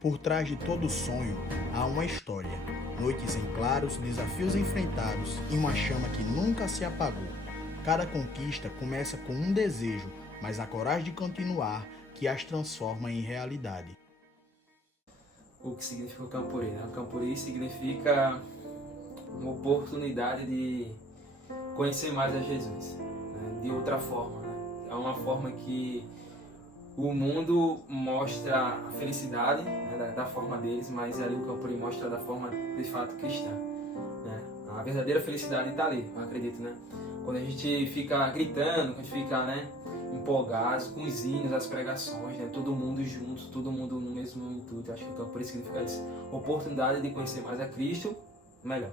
Por trás de todo sonho há uma história, noites em claros, desafios enfrentados e uma chama que nunca se apagou. Cada conquista começa com um desejo, mas a coragem de continuar que as transforma em realidade. O que significa o Campuri, né? O Campuri significa uma oportunidade de conhecer mais a Jesus, né? De outra forma, né? É uma forma que o mundo mostra a felicidade, né, da forma deles, mas ali o Campuri mostra da forma de fato cristã, né? A verdadeira felicidade está ali, eu acredito, né? Quando a gente fica gritando, quando a gente fica, né, empolgados com os hinos, as pregações, né, todo mundo junto, todo mundo no mesmo intuito. Eu acho que o Campuri significa isso. Oportunidade de conhecer mais a Cristo, melhor.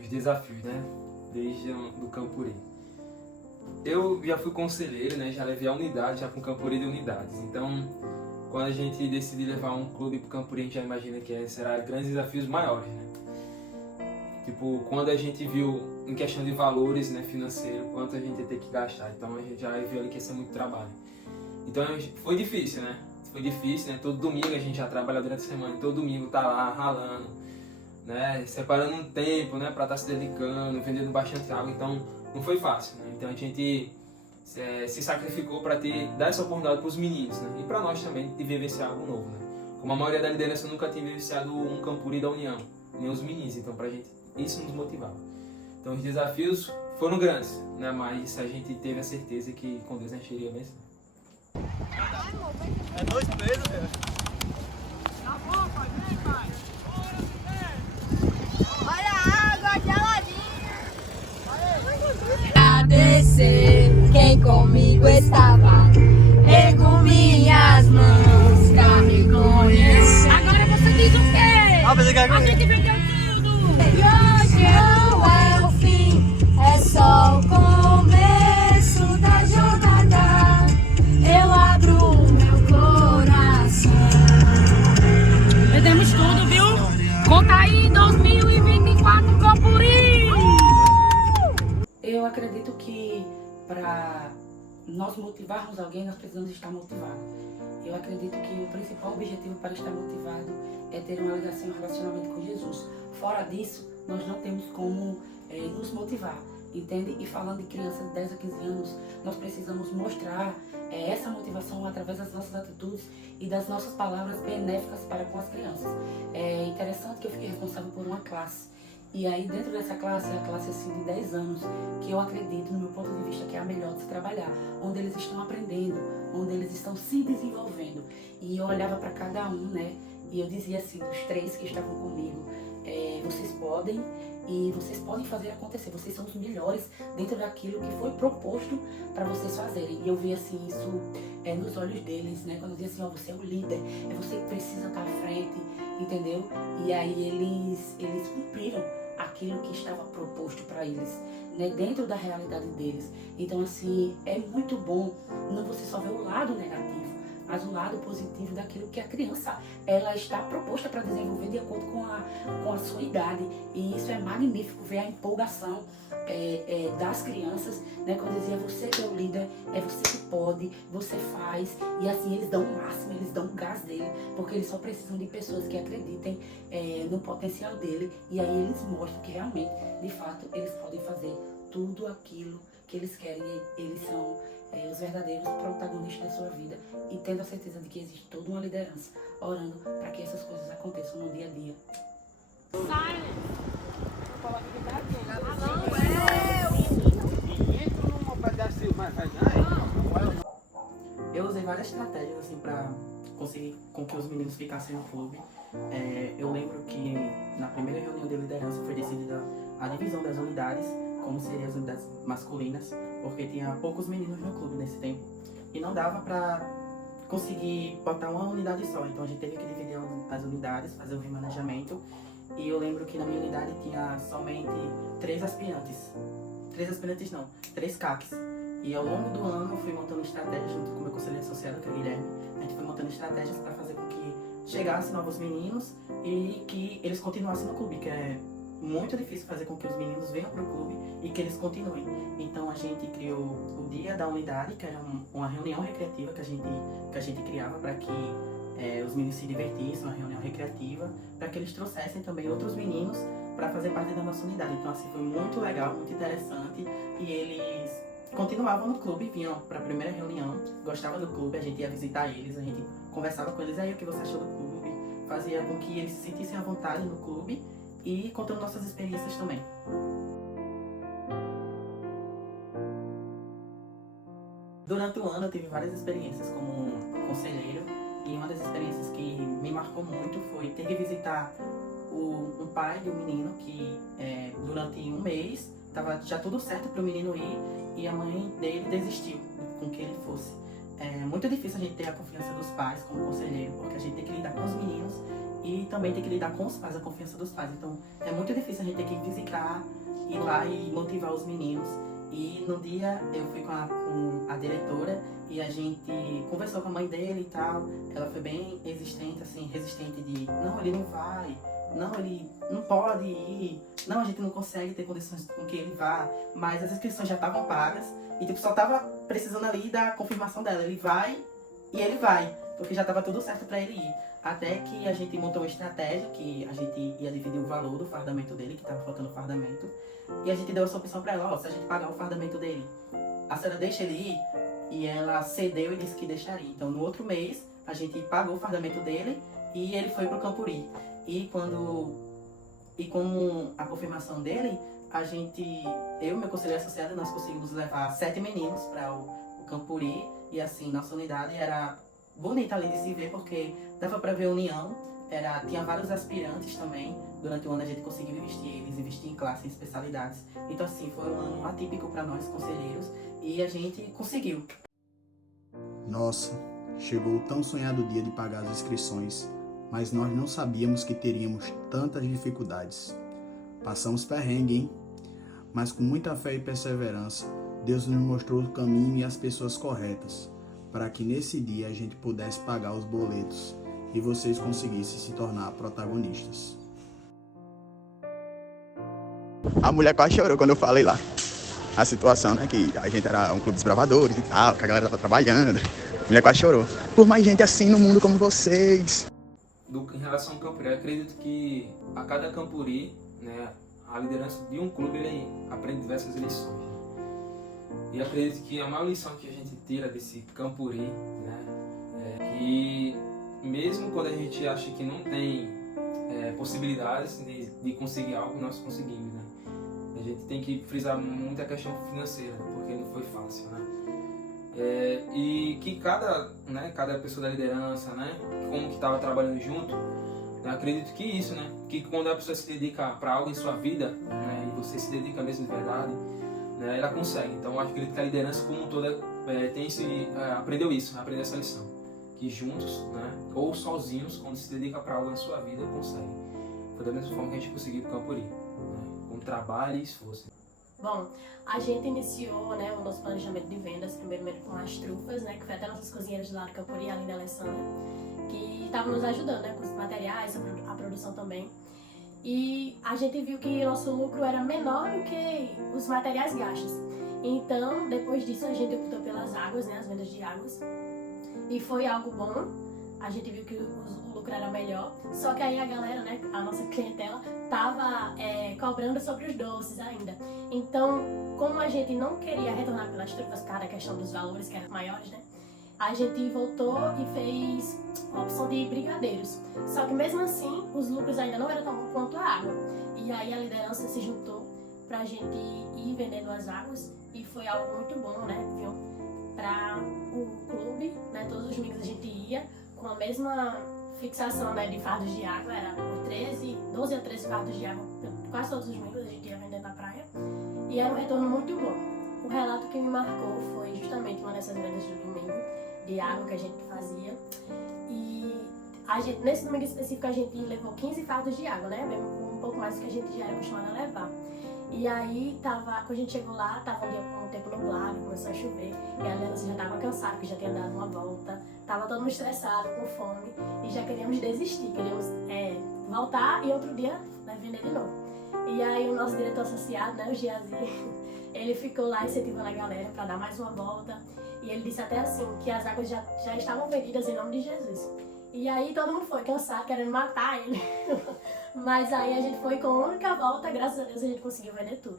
Os desafios, né? Desde do Campuri. Eu já fui conselheiro, né? Já levei a unidade, já com Campuri de unidades. Então, quando a gente decide levar um clube pro Campuri, a gente já imagina que será grandes desafios maiores, né? Tipo, quando a gente viu em questão de valores, né, financeiro, quanto a gente ia ter que gastar. Então, a gente já viu ali que ia ser muito trabalho. Então, foi difícil, né? Foi difícil, né? Todo domingo a gente já trabalha durante a semana, todo domingo tá lá ralando, né? Separando um tempo, né, para estar se dedicando, vendendo bastante água. Então, não foi fácil, né? Então, a gente se sacrificou para dar essa oportunidade para os meninos, né? E para nós também de vivenciar algo novo, né? Como a maioria da liderança nunca tinha vivenciado um Campuri da União, nem os meninos. Então, pra gente, isso nos motivava. Então, os desafios foram grandes, né? Mas a gente teve a certeza que com Deus a gente iria vencer. É 2 pesos, velho. Olha a água geladinha. Agradecer quem comigo estava. Ergo minhas mãos pra reconhecer. Agora você diz o quê? A gente vendeu tudo. E hoje não é o fim, é só o começo da jornada. Eu abro o meu coração. Vendemos tudo, viu? Conta aí 2024 Campuri! Eu acredito que para nós motivarmos alguém, nós precisamos estar motivados. Eu acredito que o principal objetivo para estar motivado é ter uma ligação e um relacionamento com Jesus. Fora disso, nós não temos como nos motivar, entende? E falando de crianças de 10 a 15 anos, nós precisamos mostrar essa motivação através das nossas atitudes e das nossas palavras benéficas para com as crianças. É interessante que eu fiquei responsável por uma classe. E aí dentro dessa classe, a classe assim, de 10 anos, que eu acredito, no meu ponto de vista, que é a melhor de se trabalhar, onde eles estão aprendendo, onde eles estão se desenvolvendo. E eu olhava para cada um, né, e eu dizia assim, dos 3 que estavam comigo, vocês podem e vocês podem fazer acontecer, vocês são os melhores dentro daquilo que foi proposto para vocês fazerem. E eu vi assim isso nos olhos deles, né, quando eu dizia assim, ó, você é o líder, é você que precisa estar à frente, entendeu? E aí eles cumpriram aquilo que estava proposto para eles, né, dentro da realidade deles. Então assim, é muito bom não você só ver o lado negativo, mas o lado positivo daquilo que a criança ela está proposta para desenvolver de acordo com a sua idade. E isso é magnífico, ver a empolgação das crianças, né? Quando dizia, você que é o líder, é você que pode, você faz. E assim eles dão o máximo, eles dão o gás dele, porque eles só precisam de pessoas que acreditem no potencial dele. E aí eles mostram que realmente, de fato, eles podem fazer tudo aquilo que eles querem. Eles são os verdadeiros protagonistas da sua vida, e tendo a certeza de que existe toda uma liderança orando para que essas coisas aconteçam no dia a dia. Eu usei várias estratégias assim para conseguir com que os meninos ficassem no clube. Eu lembro que na primeira reunião de liderança foi decidida a divisão das unidades, como seriam as unidades masculinas, porque tinha poucos meninos no clube nesse tempo e não dava para conseguir botar uma unidade só. Então a gente teve que dividir as unidades, fazer um remanejamento. E eu lembro que na minha unidade tinha somente 3 aspirantes. 3 CACs. E ao longo do ano eu fui montando estratégias junto com o meu conselheiro associado, que é o Guilherme, a gente foi montando estratégias para fazer com que chegassem novos meninos e que eles continuassem no clube, que é muito difícil fazer com que os meninos venham para o clube e que eles continuem. Então a gente criou o Dia da Unidade, que era uma reunião recreativa que a gente criava para que os meninos se divertissem, uma reunião recreativa, para que eles trouxessem também outros meninos para fazer parte da nossa unidade. Então assim, foi muito legal, muito interessante, e eles continuavam no clube, vinham para a primeira reunião, gostavam do clube, a gente ia visitar eles, a gente conversava com eles, aí o que você achou do clube, fazia com que eles se sentissem à vontade no clube e contando nossas experiências também. Durante o ano eu tive várias experiências como conselheiro, e uma das experiências que me marcou muito foi ter que visitar um pai de um menino que durante um mês estava já tudo certo para o menino ir, e a mãe dele desistiu com que ele fosse. É muito difícil a gente ter a confiança dos pais como conselheiro, porque a gente tem que lidar com os meninos e também tem que lidar com os pais, a confiança dos pais. Então é muito difícil a gente ter que visitar, ir lá e motivar os meninos. E no dia eu fui com a diretora e a gente conversou com a mãe dele e tal. Ela foi bem resistente de não, ele não vai, não, ele não pode ir, não, a gente não consegue ter condições com que ele vá, mas as inscrições já estavam pagas e tipo, só tava precisando ali da confirmação dela, ele vai e ele vai, porque já tava tudo certo para ele ir. Até que a gente montou uma estratégia que a gente ia dividir o valor do fardamento dele, que tava faltando fardamento, e a gente deu essa opção para ela, se a gente pagar o fardamento dele, a senhora deixa ele ir, e ela cedeu e disse que deixaria. Então no outro mês a gente pagou o fardamento dele e ele foi pro Campuri. E com a confirmação dele, eu e meu conselheiro associado, nós conseguimos levar 7 meninos para o Campuri, e assim, nossa unidade era bonita ali de se ver, porque dava para ver a união, tinha vários aspirantes também. Durante o ano a gente conseguiu investir em classe, em especialidades. Então assim, foi um ano atípico para nós conselheiros, e a gente conseguiu. Nossa, chegou o tão sonhado dia de pagar as inscrições, mas nós não sabíamos que teríamos tantas dificuldades. Passamos perrengue, hein? Mas com muita fé e perseverança, Deus nos mostrou o caminho e as pessoas corretas, para que nesse dia a gente pudesse pagar os boletos e vocês conseguissem se tornar protagonistas. A mulher quase chorou quando eu falei lá a situação, né, que a gente era um clube de desbravadores e tal, que a galera tava trabalhando. A mulher quase chorou. Por mais gente assim no mundo como vocês. Em relação ao Campuri, eu acredito que a cada Campuri, né, a liderança de um clube, ele aprende diversas lições. E acredito que a maior lição que a gente tira desse Campuri, né, é que mesmo quando a gente acha que não tem possibilidades de conseguir algo, nós conseguimos, né? A gente tem que frisar muito a questão financeira, porque não foi fácil, né? E que cada pessoa da liderança, né, como que estava trabalhando junto, eu acredito que isso, né, que quando a pessoa se dedica para algo em sua vida, né, e você se dedica mesmo de verdade, né, ela consegue. Então eu acredito que a liderança como um todo aprendeu essa lição, que juntos, né, ou sozinhos, quando se dedica para algo em sua vida, consegue. Foi da mesma forma que a gente conseguiu o Campuri, né, com trabalho e esforço. Bom, a gente iniciou, né, o nosso planejamento de vendas, primeiro com as trufas, né, que foi até nossas cozinheiras lá do Campuri, a Aline e a Alessandra, que estavam nos ajudando, né, com os materiais, a produção também. E a gente viu que nosso lucro era menor do que os materiais gastos. Então, depois disso, a gente optou pelas águas, né, as vendas de águas. E foi algo bom. A gente viu que o lucro era melhor. Só que aí a galera, né, a nossa clientela, tava cobrando sobre os doces ainda. Então, como a gente não queria retornar pelas trufas, cara, a questão dos valores que eram maiores, né, a gente voltou e fez a opção de brigadeiros. Só que mesmo assim, os lucros ainda não eram tão bons quanto a água. E aí a liderança se juntou pra gente ir vendendo as águas, e foi algo muito bom, né, viu? Para o clube, né, todos os domingos a gente ia com a mesma fixação, né, de fardos de água, era 12 a 13 fardos de água, quase todos os domingos a gente ia vendendo na praia, e era um retorno muito bom. O relato que me marcou foi justamente uma dessas vendas do domingo, de água que a gente fazia, e nesse domingo específico a gente levou 15 fardos de água, né, mesmo com um pouco mais do que a gente já era acostumado a levar. E aí, quando a gente chegou lá, tava um dia com o tempo nublado, começou a chover. E a Leandro já tava cansado, porque já tinha dado uma volta. Tava todo mundo estressado, com fome. E já queríamos desistir, queríamos voltar e outro dia vender de novo. E aí o nosso diretor associado, né, o Giazi, ele ficou lá incentivando a galera para dar mais uma volta. E ele disse até assim, que as águas já estavam vendidas em nome de Jesus. E aí todo mundo foi cansado, querendo matar ele. Mas aí a gente foi com a única volta, graças a Deus a gente conseguiu vender tudo.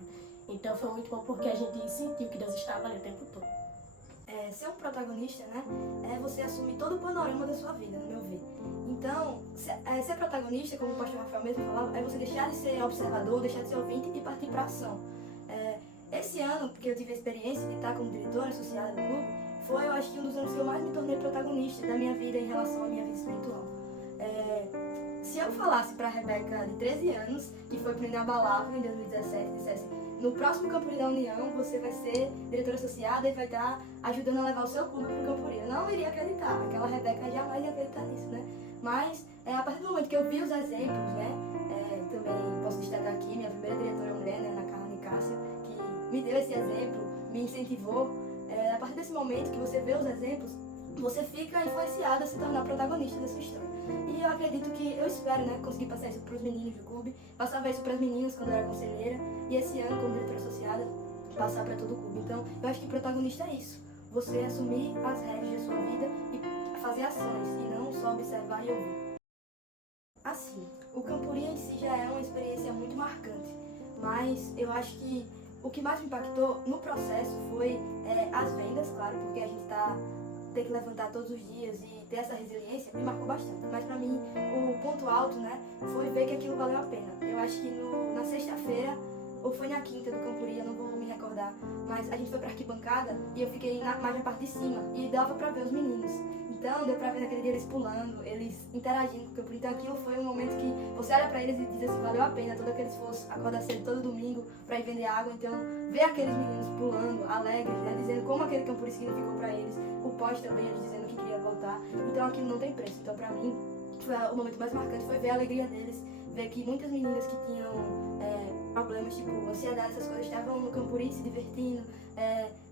Então foi muito bom porque a gente sentiu que Deus estava ali o tempo todo. Ser um protagonista, né, é você assumir todo o panorama da sua vida, no meu ver. Então, ser protagonista, como o pastor Rafael mesmo falava, é você deixar de ser observador, deixar de ser ouvinte e partir para ação. Esse ano, porque eu tive a experiência de estar como diretora associada do clube, foi, eu acho que um dos anos que eu mais me tornei protagonista da minha vida em relação à minha vida espiritual. Se eu falasse para a Rebeca de 13 anos, que foi para o Inabalável em 2017, dissesse: no próximo Campuri da União, você vai ser diretora associada e vai estar ajudando a levar o seu clube para o Campuri. Eu não iria acreditar, aquela Rebeca jamais ia acreditar nisso, né? Mas, a partir do momento que eu vi os exemplos, né? Também posso destacar aqui minha primeira diretora mulher, né, Ana Carla Nicássia, que me deu esse exemplo, me incentivou. A partir desse momento que você vê os exemplos, você fica influenciado a se tornar protagonista da sua história. E eu acredito que, eu espero, né, conseguir passar isso para os meninos do clube, passava isso para as meninas quando eu era conselheira, e esse ano, como diretora associada, passar para todo o clube. Então, eu acho que protagonista é isso, você assumir as rédeas da sua vida e fazer ações, e não só observar e ouvir. Assim, o Campuri em si já é uma experiência muito marcante, mas eu acho que o que mais me impactou no processo foi as vendas, claro, porque a gente tem que levantar todos os dias e ter essa resiliência, me marcou bastante. Mas pra mim, o ponto alto, né, foi ver que aquilo valeu a pena. Eu acho que na sexta-feira, ou foi na quinta do Campuri, eu não vou me recordar, mas a gente foi pra arquibancada e eu fiquei mais na parte de cima e dava pra ver os meninos. Então, deu pra ver naquele dia eles pulando, eles interagindo com o Campuri. Então, aquilo foi um momento que você olha pra eles e diz assim, valeu a pena todo aquele esforço, acordar cedo todo domingo pra ir vender água. Então, ver aqueles meninos pulando, alegres, né, dizendo como aquele Campuri significou pra eles, o pós também, eles dizendo que queria voltar. Então, aquilo não tem preço. Então, pra mim, o momento mais marcante foi ver a alegria deles, ver que muitas meninas que tinham problemas, tipo ansiedade, essas coisas, estavam no Campuri se divertindo,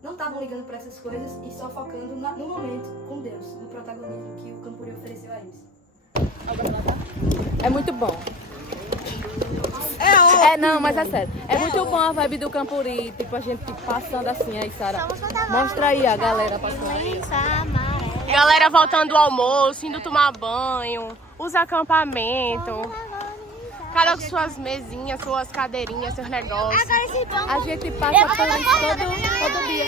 não estavam ligando para essas coisas e só focando no momento com Deus, no protagonismo que o Campuri ofereceu a eles. É muito bom. Não, mas é sério. É muito bom a vibe do Campuri, tipo, a gente passando assim, aí, Sara. Mostra aí a galera passando. Galera voltando do almoço, indo tomar banho, os acampamentos. Cada com suas mesinhas, suas cadeirinhas, seus negócios. A gente passa por isso todo dia.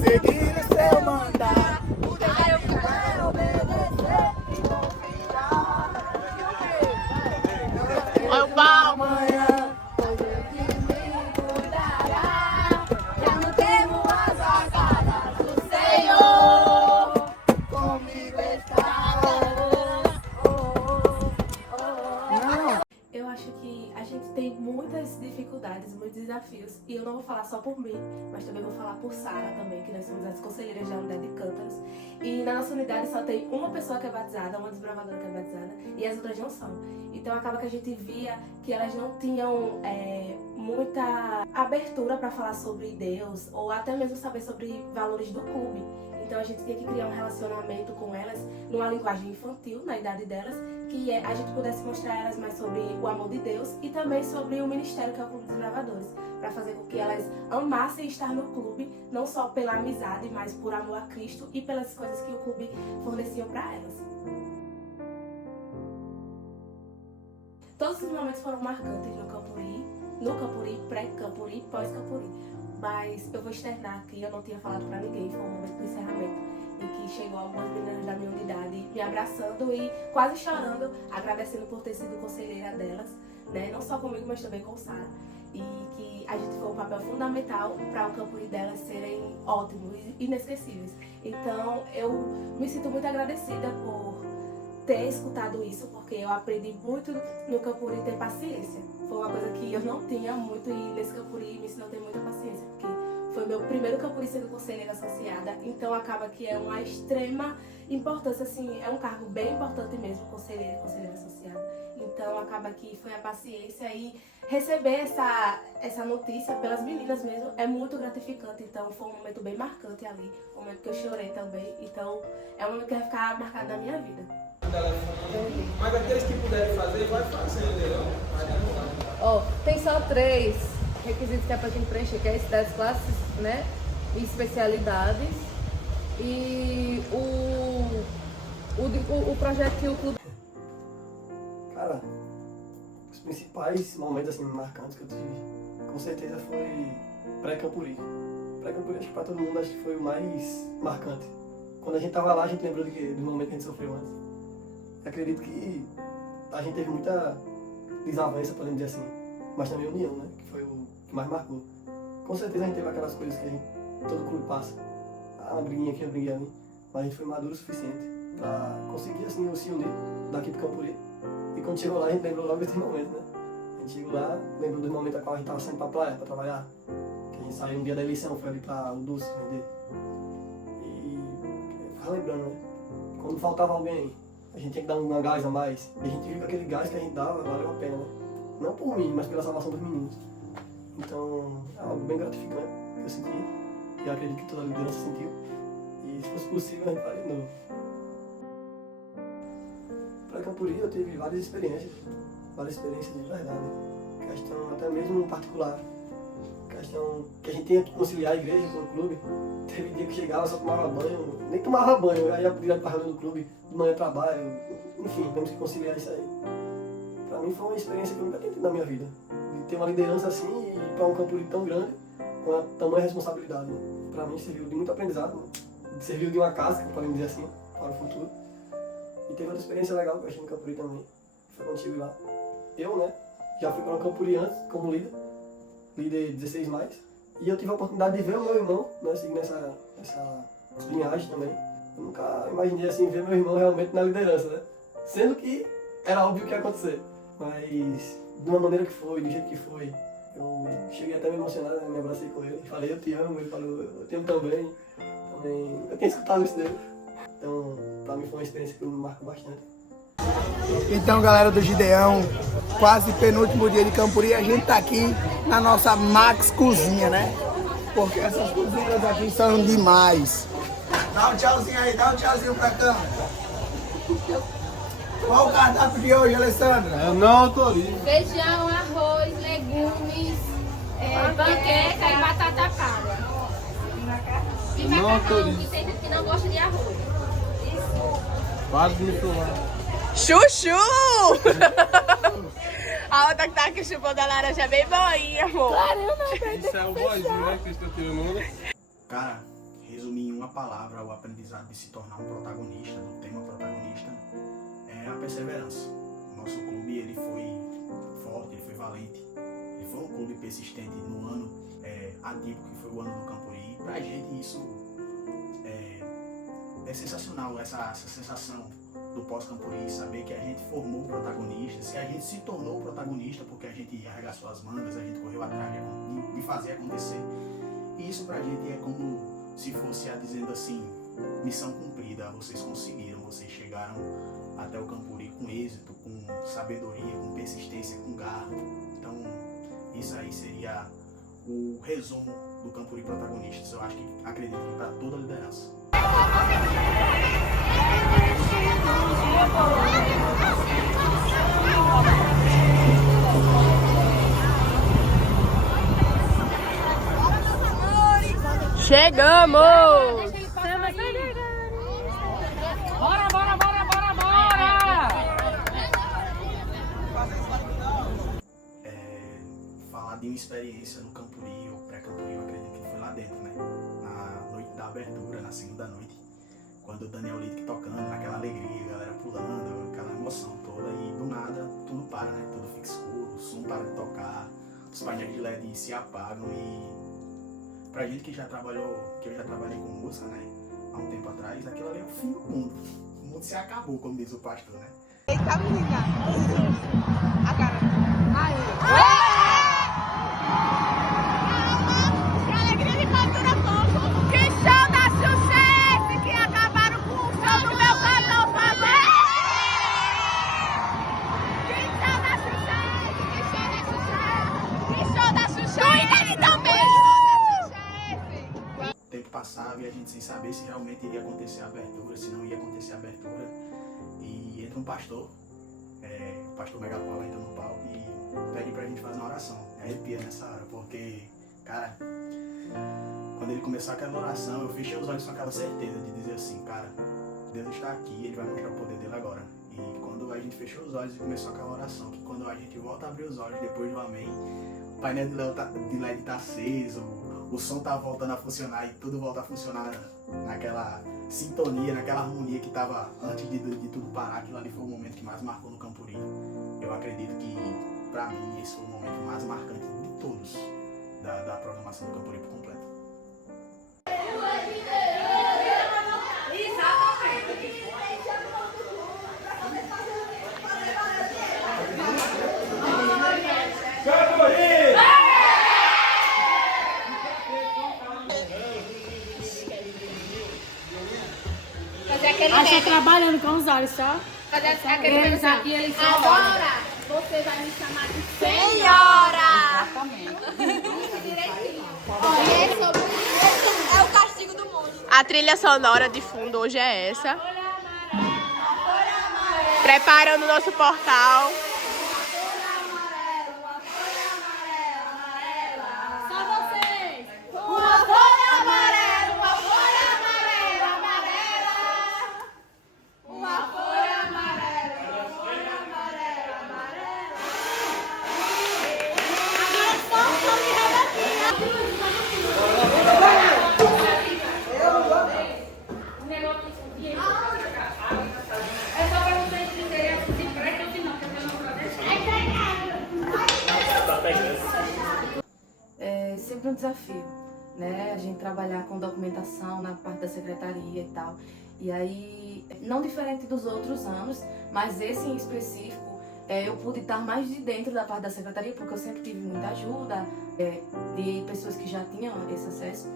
Seguir o seu mandato, eu quero obedecer. Olha o pau. Tem muitas dificuldades, muitos desafios, e eu não vou falar só por mim, mas também vou falar por Sara também, que nós somos as conselheiras da unidade de Cântaros, e na nossa unidade só tem uma pessoa que é batizada, uma desbravadora que é batizada, e as outras não são. Então acaba que a gente via que elas não tinham muita abertura para falar sobre Deus, ou até mesmo saber sobre valores do clube. Então a gente tinha que criar um relacionamento com elas numa linguagem infantil, na idade delas, que a gente pudesse mostrar a elas mais sobre o amor de Deus e também sobre o ministério que é o Clube dos Bravadores, para fazer com que elas amassem estar no clube, não só pela amizade, mas por amor a Cristo e pelas coisas que o clube fornecia para elas. Todos os momentos foram marcantes no Campuri, pré-Campuri e pós-Campuri. Mas eu vou externar aqui, eu não tinha falado pra ninguém, foi um momento do encerramento, em que chegou algumas meninas da minha unidade me abraçando e quase chorando, agradecendo por ter sido conselheira delas, né? Não só comigo, mas também com Sara. E que a gente foi um papel fundamental para o Campuri delas serem ótimos e inesquecíveis. Então eu me sinto muito agradecida por ter escutado isso, porque eu aprendi muito no Campuri ter paciência. Foi uma coisa que eu não tinha muito e nesse Campuri me ensinou a ter muita paciência, porque foi meu primeiro Campuri sendo conselheira associada, então acaba que é uma extrema importância, assim, é um cargo bem importante mesmo, conselheiro associado. Então acaba que foi a paciência e receber essa notícia pelas meninas mesmo é muito gratificante. Então foi um momento bem marcante ali, um momento que eu chorei também. Então é um momento que vai ficar marcado na minha vida. Mas aqueles que puderem fazer, vai fazer, entendeu? Tem só 3 requisitos que é pra gente preencher, que é esse das classes, né, e especialidades, e o projeto que o clube... Cara, os principais momentos assim, marcantes que eu tive, com certeza foi pré-Campuri. Pré-Campuri, acho que pra todo mundo, acho que foi o mais marcante. Quando a gente tava lá, a gente lembrou do momento que a gente sofreu antes. Acredito que a gente teve muita desavença, podemos dizer assim, mas também união, né? Que foi o que mais marcou. Com certeza a gente teve aquelas coisas que todo clube passa. Uma briguinha aqui, uma briguinha ali. Mas a gente foi maduro o suficiente pra conseguir assim, se unir daqui pro Campuri. E quando chegou lá, a gente lembrou logo desse momento, né? A gente chegou lá, lembrou do momento a qual a gente tava saindo pra praia, pra trabalhar. Que a gente saiu no dia da eleição, foi ali pra o Doce vender. E ficava lembrando, né? Quando faltava alguém, a gente tinha que dar um gás a mais. E a gente viu que aquele gás que a gente dava valeu a pena, né? Não por mim, mas pela salvação dos meninos. Então, é algo bem gratificante que eu senti. E eu acredito que toda a liderança sentiu. E se fosse possível, a gente faria de novo. Para Campuri eu tive várias experiências de verdade. Questão até mesmo particular. Questão que a gente tinha que conciliar a igreja com o clube. Teve dia que chegava, só tomava banho, nem tomava banho, eu ia direto para a reunião do clube, de manhã trabalho, enfim, temos que conciliar isso aí. Para mim foi uma experiência que eu nunca tinha tido na minha vida. De ter uma liderança assim e ir para um Campuri tão grande, com a tamanha responsabilidade. Para mim serviu de muito aprendizado, né? Serviu de uma casca, podemos dizer assim, para o futuro. E teve outra experiência legal que eu achei no Campuri também, foi quando estive lá. Eu, né, já fui para o Campuri antes, como líder 16+, e eu tive a oportunidade de ver o meu irmão, né, seguir nessa linhagem também. Eu nunca imaginei assim, ver meu irmão realmente na liderança, né? Sendo que era óbvio que ia acontecer, mas de uma maneira que foi, do jeito que foi, eu cheguei até a me emocionar, né? Me abracei com ele, falei eu te amo, ele falou eu te amo também. Eu tinha escutado isso dele, então pra mim foi uma experiência que me marcou bastante. Então, galera do Gideão, quase penúltimo dia de Campuri, a gente tá aqui na nossa Max Cozinha, né? Porque essas cozinhas aqui são demais. Dá um tchauzinho aí, dá um tchauzinho pra câmera. Qual o cardápio de hoje, Alessandra? Eu não autorizo. Feijão, arroz, legumes, panqueca e batata palha. E macarrão, que tem gente que não gosta de arroz. Quase me provar. Chuchu! A outra que tá aqui chupando a laranja é bem boinha, amor. Claro, eu não. Isso é o boizinho, né, que estão tirando. Cara, resumir em uma palavra o aprendizado de se tornar um protagonista, do tema protagonista, é a perseverança. Nosso clube, ele foi forte, ele foi valente. Ele foi um clube persistente no ano atípico, que foi o ano do Campuri. Pra gente isso é sensacional, essa sensação do pós-Campuri, saber que a gente formou protagonistas, que a gente se tornou protagonista porque a gente arregaçou as mangas, a gente correu atrás de fazer acontecer. E isso pra gente é como se fosse dizendo assim, missão cumprida, vocês conseguiram, vocês chegaram até o Campuri com êxito, com sabedoria, com persistência, com garra. Então, isso aí seria o resumo do Campuri Protagonistas. Eu acho que acredito que para toda a liderança. Chegamos! Bora, bora, bora, bora, bora! Falar de uma experiência no Campuri, ou pré-Campuri, eu acredito que foi lá dentro, né? Na noite da abertura, na segunda noite, quando o Daniel Littke tocando, naquela alegria, a galera pulando, aquela emoção toda, e do nada tudo para, né? Tudo fica escuro, o som para de tocar, os painéis de LED se apagam e pra gente que já trabalhou, que eu já trabalhei com música, né, há um tempo atrás, aquilo ali é o fim do mundo. O mundo se acabou, como diz o pastor, né? Eita, menina! Agora! Que alegria de fatura pouco! Que show da Xuxete! Que acabaram com o show do meu acontecer a abertura, se não ia acontecer a abertura. E entra um pastor, o pastor Megapau entra no palco e pede pra gente fazer uma oração. Arrepia nessa hora, porque, cara, quando ele começou aquela oração, eu fechei os olhos com aquela certeza de dizer assim, cara, Deus está aqui, Ele vai mostrar o poder dele agora. E quando a gente fechou os olhos e começou aquela oração, que quando a gente volta a abrir os olhos depois do amém, o painel de LED tá aceso, o som tá voltando a funcionar e tudo volta a funcionar naquela sintonia, naquela harmonia que tava antes de tudo parar. Aquilo ali foi o momento que mais marcou no Campuri. Eu acredito que, pra mim, esse foi o momento mais marcante de todos da programação do Campuri por completo. Acho que trabalhando com os olhos só. Eles aqui, eles são. Agora você vai me chamar de senhora. Exatamente. É o castigo do monstro. A trilha sonora de fundo hoje é essa. Preparando o nosso portal. Só vocês. Uma folha amarela, uma folha amarela, amarela. Uma folha amarela, uma folha amarela, amarela. Agora só um pouco de redatinha. É só pra vocês entenderem se presta ou se não, porque eu não vou É sempre um desafio, né? A gente trabalhar com documentação na parte da secretaria e tal. E aí, não diferente dos outros anos, mas esse em específico, eu pude estar mais de dentro da parte da secretaria, porque eu sempre tive muita ajuda de pessoas que já tinham esse acesso.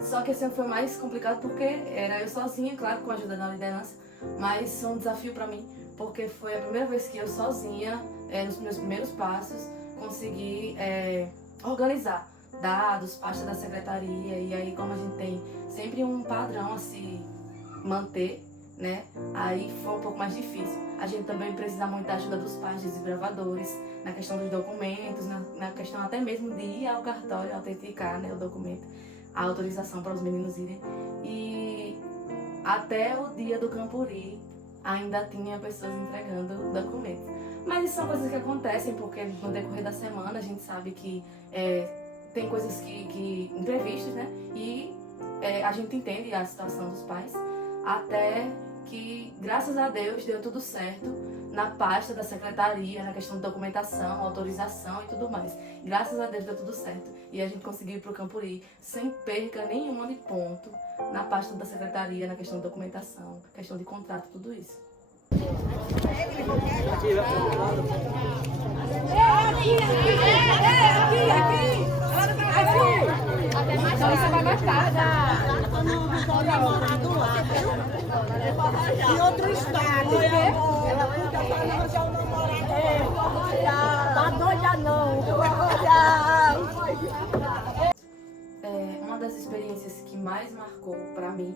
Só que esse ano foi mais complicado porque era eu sozinha, claro, com a ajuda da liderança, mas foi um desafio para mim, porque foi a primeira vez que eu sozinha, nos meus primeiros passos, consegui organizar dados, pasta da secretaria, e aí como a gente tem sempre um padrão a se manter, né, aí foi um pouco mais difícil. A gente também precisa muito da ajuda dos pais, dos desbravadores, na questão dos documentos, na questão até mesmo de ir ao cartório autenticar, né, o documento, a autorização para os meninos irem. E até o dia do Campuri ainda tinha pessoas entregando documentos. Mas isso são coisas que acontecem, porque no decorrer da semana a gente sabe que tem coisas que imprevistas, né? E a gente entende a situação dos pais, até que, graças a Deus, deu tudo certo na pasta da secretaria, na questão de documentação, autorização e tudo mais. Graças a Deus deu tudo certo. E a gente conseguiu ir para o Campuri sem perca nenhuma de ponto na pasta da secretaria, na questão de documentação, questão de contrato, tudo isso. Até mais tarde você vai gostar. Em outro estado, ela fica para arranjar um namorado. Tá doida não. Uma das experiências que mais marcou para mim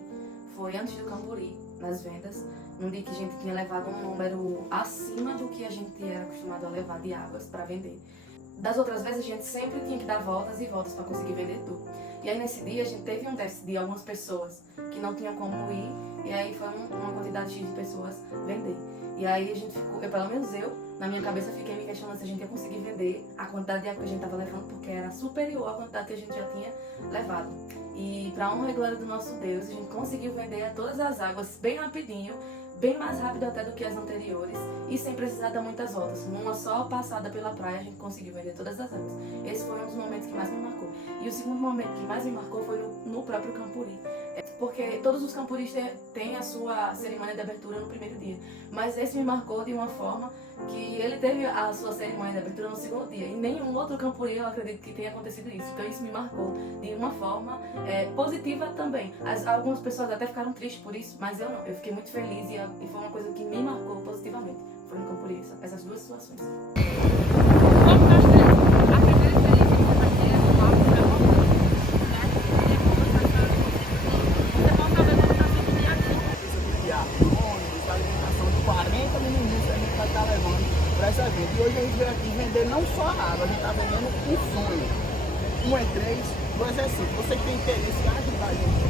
foi antes do Campuri, nas vendas, num dia que a gente tinha levado um número acima do que a gente era acostumado a levar de águas para vender. Das outras vezes a gente sempre tinha que dar voltas e voltas para conseguir vender tudo. E aí nesse dia a gente teve um déficit de algumas pessoas que não tinham como ir, e aí foi uma quantidade X de pessoas vender. E aí a gente ficou, pelo menos eu, na minha cabeça fiquei me questionando se a gente ia conseguir vender a quantidade de água que a gente estava levando, porque era superior à quantidade que a gente já tinha levado. E para honra e glória do nosso Deus, a gente conseguiu vender todas as águas bem rapidinho, bem mais rápido até do que as anteriores, e sem precisar dar muitas voltas. Numa só passada pela praia a gente conseguiu vender todas as águas. Esse foi um dos momentos que mais me marcou. E o segundo momento que mais me marcou foi no próprio Campuri. Porque todos os campuris têm a sua cerimônia de abertura no primeiro dia. Mas esse me marcou de uma forma que ele teve a sua cerimônia de abertura no segundo dia. E nenhum outro campuri eu acredito que tenha acontecido isso. Então isso me marcou de uma forma positiva também. Algumas pessoas até ficaram tristes por isso, mas eu não. Eu fiquei muito feliz e foi uma coisa que me marcou positivamente. Foi no Campuri, essas duas situações. para essa gente. E hoje a gente veio aqui vender não só a água, a gente está vendendo um sonho. 1 é 3, 2 é 5. Você que tem interesse em ajudar a gente.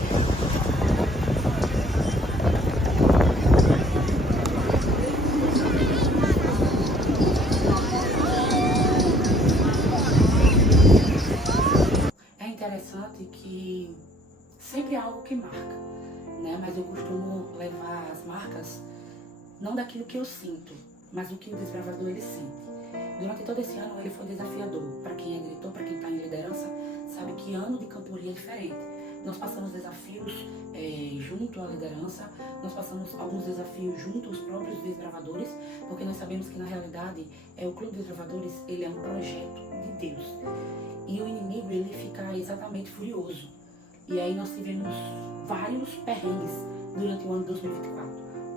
É interessante que sempre há algo que marca, né? Mas eu costumo levar as marcas não daquilo que eu sinto, mas do que o desbravador ele sente. Durante todo esse ano ele foi desafiador. Para quem é diretor, para quem está em liderança, sabe que ano de Camporim é diferente. Nós passamos desafios junto à liderança, nós passamos alguns desafios junto aos próprios desbravadores, porque nós sabemos que na realidade o Clube de Desbravadores ele é um projeto de Deus. E o inimigo ele fica exatamente furioso. E aí nós tivemos vários perrengues durante o ano de 2024.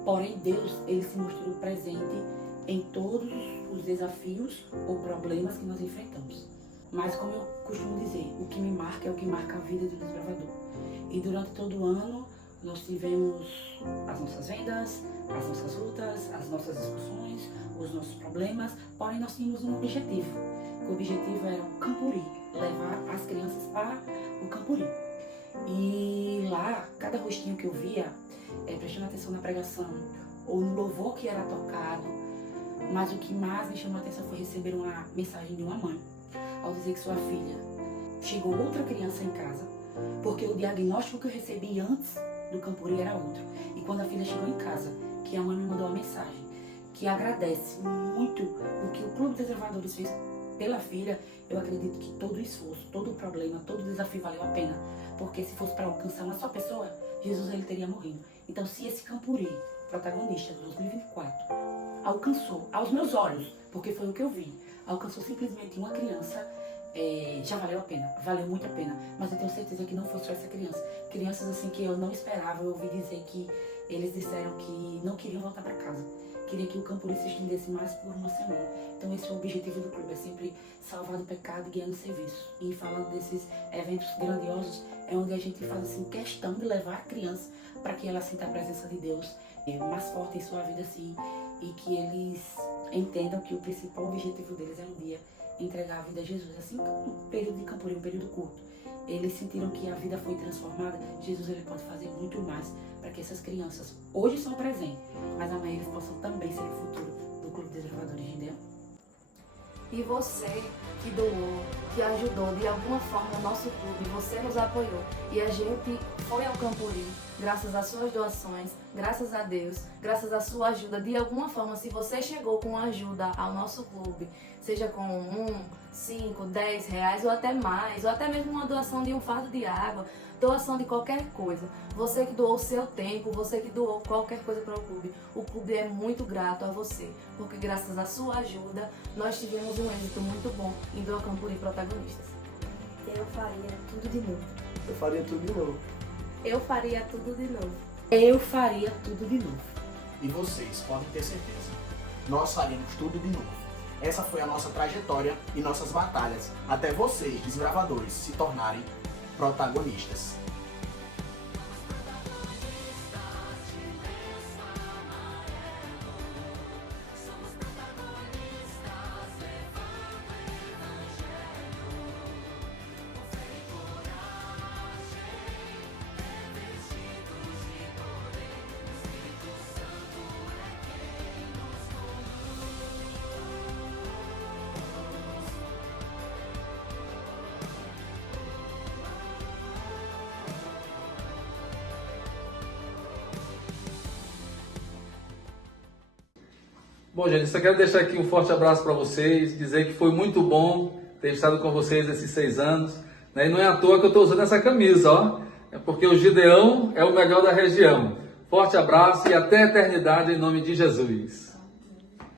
Porém, Deus ele se mostrou presente em todos os desafios ou problemas que nós enfrentamos. Mas, como eu costumo dizer, o que me marca é o que marca a vida do desbravador. E durante todo o ano, nós tivemos as nossas vendas, as nossas lutas, as nossas discussões, os nossos problemas. Porém, nós tínhamos um objetivo. O objetivo era o Camporim, levar as crianças para o Camporim. E lá, cada rostinho que eu via, prestando atenção na pregação ou no louvor que era tocado, mas o que mais me chamou a atenção foi receber uma mensagem de uma mãe, ao dizer que sua filha chegou outra criança em casa, porque o diagnóstico que eu recebi antes do Camporim era outro. E quando a filha chegou em casa, que a mãe me mandou uma mensagem, que agradece muito o que o Clube de Desbravadores fez pela filha, eu acredito que todo o esforço, todo o problema, todo o desafio valeu a pena. Porque se fosse para alcançar uma só pessoa, Jesus ele teria morrido. Então, se esse Camporim, protagonista de 2024, alcançou aos meus olhos, porque foi o que eu vi, alcançou simplesmente uma criança, já valeu a pena, valeu muito a pena. Mas eu tenho certeza que não foi só essa criança. Crianças assim que eu não esperava, eu ouvi dizer que eles disseram que não queriam voltar para casa. Queria que o Camporim se estendesse mais por uma semana. Então esse é o objetivo do clube, é sempre salvar do pecado e guiar no serviço. E falando desses eventos grandiosos, é onde a gente faz assim, questão de levar a criança para que ela sinta a presença de Deus mais forte em sua vida assim, e que eles entendam que o principal objetivo deles é um dia entregar a vida a Jesus. Assim como um período de Camporim, um período curto, eles sentiram que a vida foi transformada. Jesus ele pode fazer muito mais para que essas crianças hoje são presentes, mas amanhã eles possam também ser o futuro do Clube de Desbravadores de Gideão. E você que doou, que ajudou de alguma forma o nosso clube, você nos apoiou. E a gente foi ao Camporim, graças às suas doações, graças a Deus, graças à sua ajuda. De alguma forma, se você chegou com ajuda ao nosso clube, seja com 1, 5, 10 reais ou até mais, ou até mesmo uma doação de um fardo de água, doação de qualquer coisa. Você que doou o seu tempo, você que doou qualquer coisa para o clube é muito grato a você, porque graças à sua ajuda, nós tivemos um êxito muito bom em doar Camporim protagonistas. Eu faria tudo de novo. Eu faria tudo de novo. Eu faria tudo de novo. Eu faria tudo de novo. E vocês podem ter certeza, nós faremos tudo de novo. Essa foi a nossa trajetória e nossas batalhas, até vocês, desbravadores, se tornarem protagonistas. Bom, gente, só quero deixar aqui um forte abraço para vocês, dizer que foi muito bom ter estado com vocês esses 6 anos, né? E não é à toa que eu estou usando essa camisa, ó. É porque o Gideão é o melhor da região. Forte abraço e até a eternidade em nome de Jesus.